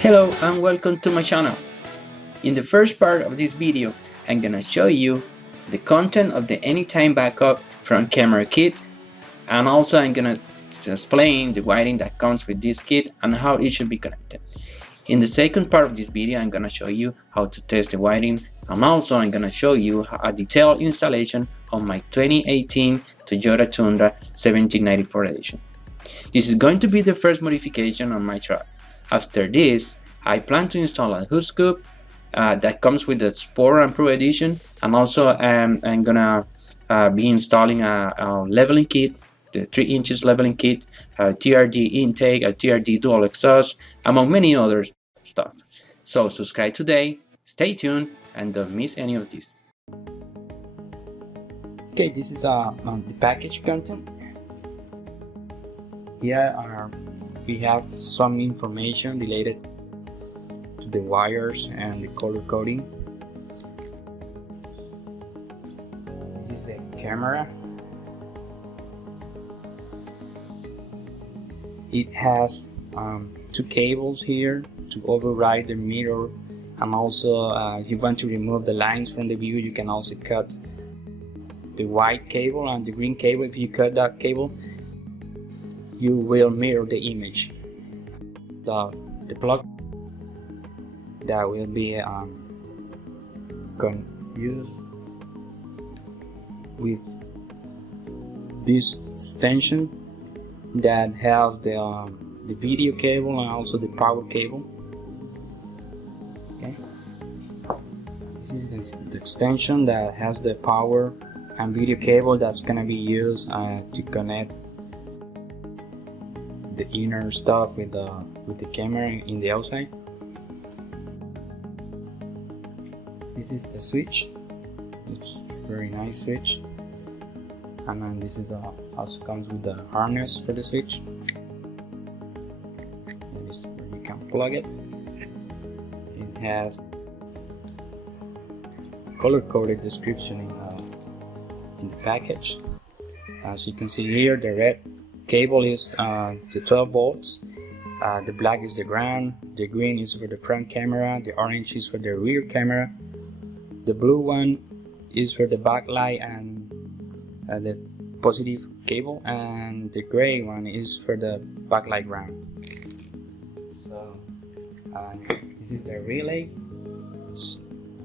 Hello and welcome to my channel. In the first part of this video, I'm gonna show you the content of the anytime backup front camera kit, and also I'm gonna explain the wiring that comes with this kit and how it should be connected. In the second part of this video, I'm gonna show you how to test the wiring, and also I'm gonna show you a detailed installation on my 2018 Toyota Tundra 1794 edition. This is going to be the first modification on my truck. After this, I plan to install a hood scoop that comes with the Sport and Pro edition, and also I'm gonna be installing a leveling kit, the 3 inches leveling kit, a TRD intake, a TRD dual exhaust, among many other stuff. So subscribe today, stay tuned, and don't miss any of this. Okay, this is the package content. Here we have some information related to the wires and the color coding. This is the camera. It has 2 cables here to override the mirror, and also if you want to remove the lines from the view, you can also cut the white cable and the green cable. If you cut that cable, you will mirror the image. The plug that will be used with this extension that has the video cable and also the power cable. Okay, this is the extension that has the power and video cable that's gonna be used to connect the inner stuff with the camera in the outside. This is the switch. It's a very nice switch, and then this is also comes with the harness for the switch. And this is where you can plug it. It has color-coded description in the package. As you can see here, the red cable is the 12 volts, the black is the ground, the green is for the front camera, the orange is for the rear camera, the blue one is for the backlight and the positive cable, and the gray one is for the backlight ground. So this is the relay,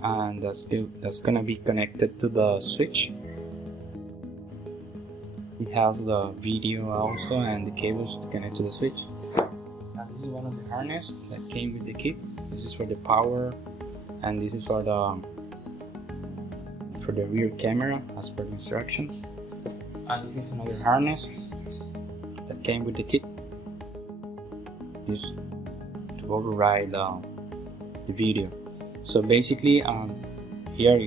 and that's gonna be connected to the switch. It has the video also and the cables to connect to the switch. And this is one of the harness that came with the kit. This is for the power, and this is for the rear camera as per the instructions. And this is another harness that came with the kit. This to override the video. So basically, here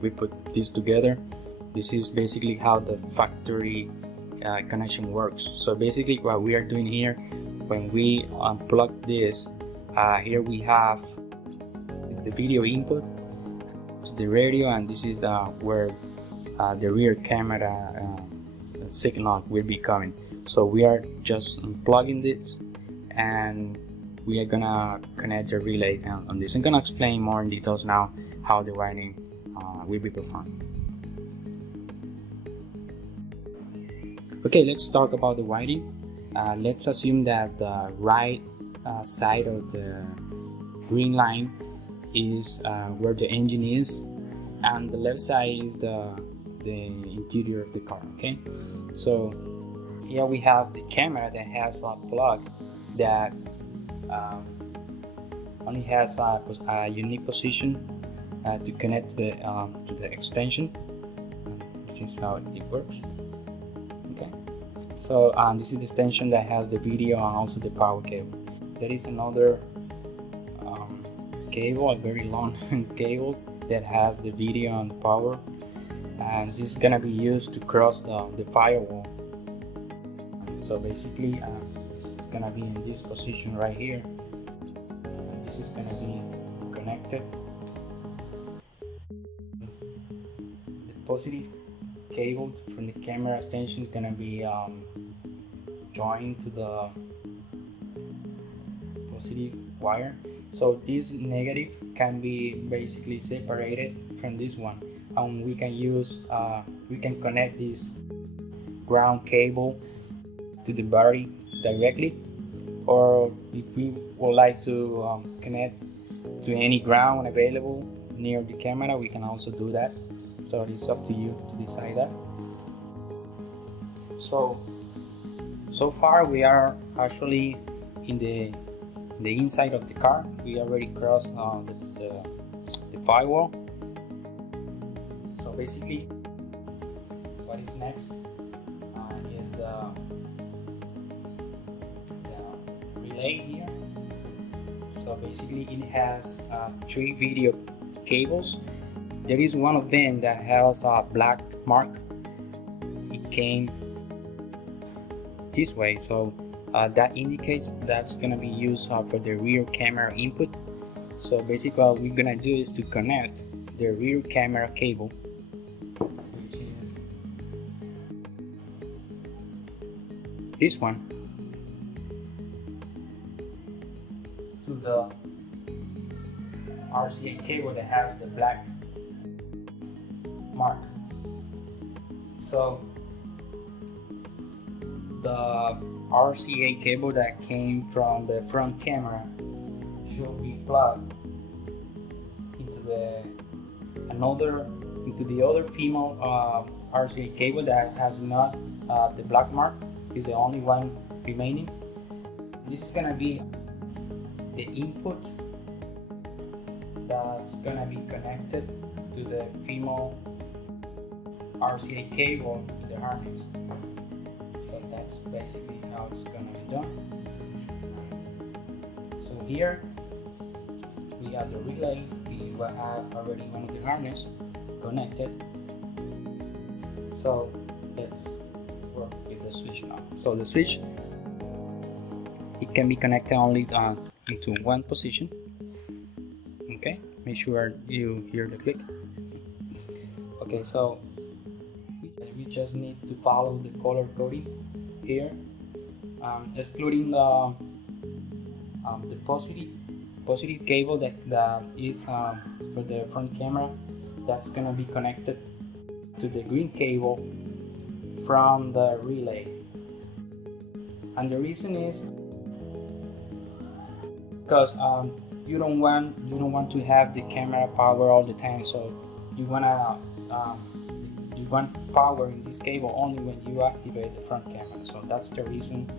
we put this together. This is basically how the factory connection works. So basically what we are doing here, when we unplug this, here we have the video input to the radio, and this is where the rear camera signal will be coming. So we are just unplugging this, and we are gonna connect the relay on this. I'm gonna explain more in details now how the wiring will be performed. Okay, let's talk about the wiring. Let's assume that the right side of the green line is where the engine is, and the left side is the interior of the car. Okay, so here we have the camera that has a plug that only has a unique position to connect to the extension. This is how it works. Okay, so this is the extension that has the video and also the power cable. There is another cable, a very long cable that has the video and the power, and this is gonna be used to cross the firewall. So basically it's gonna be in this position right here, and this is gonna be connected. The positive cable from the camera extension is gonna be joined to the positive wire. So this negative can be basically separated from this one, and we can connect this ground cable to the battery directly, or if we would like to connect to any ground available near the camera, we can also do that. So it's up to you to decide that. So far we are actually in the inside of the car. We already crossed the firewall. So basically what is next is the relay here. So basically it has 3 video cables. There is one of them that has a black mark. It came this way, so that indicates that's gonna be used for the rear camera input. So basically what we're gonna do is to connect the rear camera cable, which is this one, to the RCA cable that has the black mark. So the RCA cable that came from the front camera should be plugged into the other female RCA cable that has not the black mark. Is the only one remaining. This is gonna be the input that's gonna be connected to the female RCA cable in the harness. So that's basically how it's gonna be done. So here we have the relay. We have already one of the harness connected. So let's work with the switch now. So the switch, it can be connected only into one position. Okay, make sure you hear the click. Okay, so we just need to follow the color coding here, excluding the positive cable that is for the front camera. That's gonna be connected to the green cable from the relay. And the reason is because you don't want to have the camera power all the time. So you want power in this cable only when you activate the front camera. So that's the reason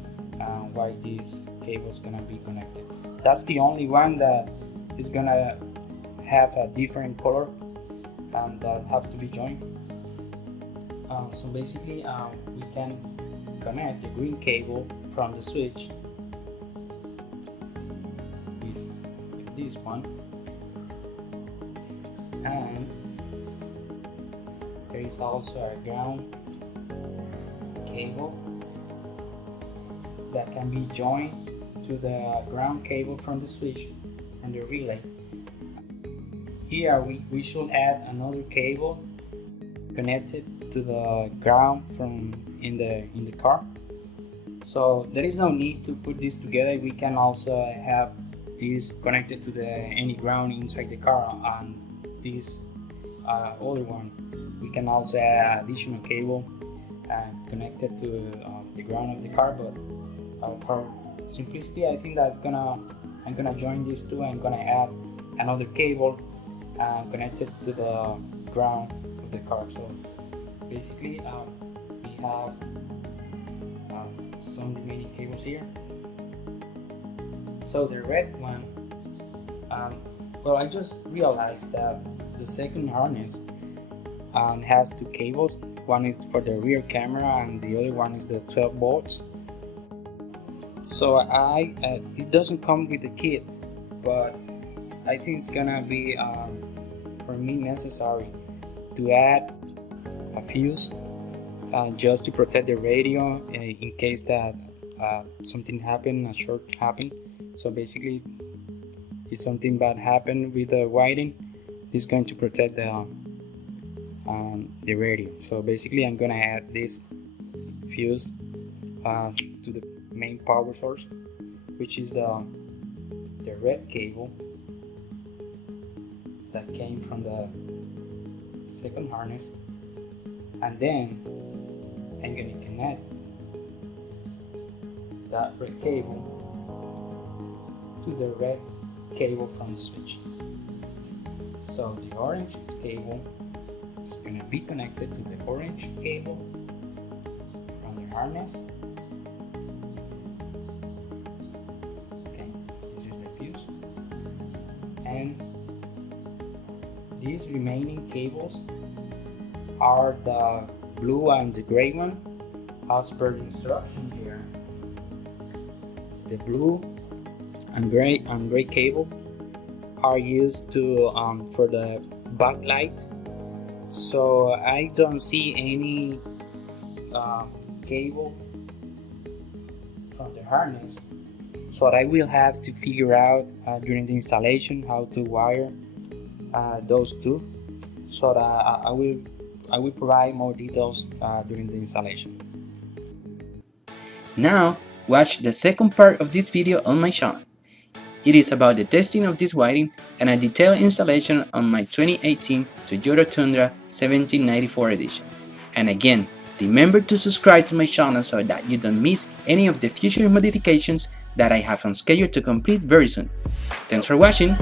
why this cable is gonna be connected. That's the only one that is gonna have a different color that have to be joined. So basically we can connect the green cable from the switch with this one, and there is also a ground cable that can be joined to the ground cable from the switch and the relay. Here we should add another cable connected to the ground from in the car. So there is no need to put this together. We can also have this connected to any ground inside the car, and this other one we can also add additional cable connected to the ground of the car. But for simplicity, I think that I'm gonna join these two. I'm gonna add another cable connected to the ground of the car. So basically we have some remaining cables here. So the red one, well, I just realized that the second harness has 2 cables. One is for the rear camera and the other one is the 12 volts. So it doesn't come with the kit, but I think it's gonna be for me necessary to add a fuse just to protect the radio in case that something happened, a short happened. So basically, if something bad happened with the wiring, this is going to protect the radio. So basically, I'm gonna add this fuse to the main power source, which is the the red cable that came from the second harness, and then I'm going to connect that red cable to the red cable from the switch. So the orange cable is going to be connected to the orange cable from the harness. Okay, this is the fuse. And these remaining cables are the blue and the gray one. As per the instruction here, the blue and gray cable are used to for the backlight. So I don't see any cable from the harness. So I will have to figure out during the installation how to wire those two. So I will provide more details during the installation. Now, watch the second part of this video on my channel. It is about the testing of this wiring and a detailed installation on my 2018 Toyota Tundra 1794 edition. And again, remember to subscribe to my channel so that you don't miss any of the future modifications that I have on schedule to complete very soon. Thanks for watching!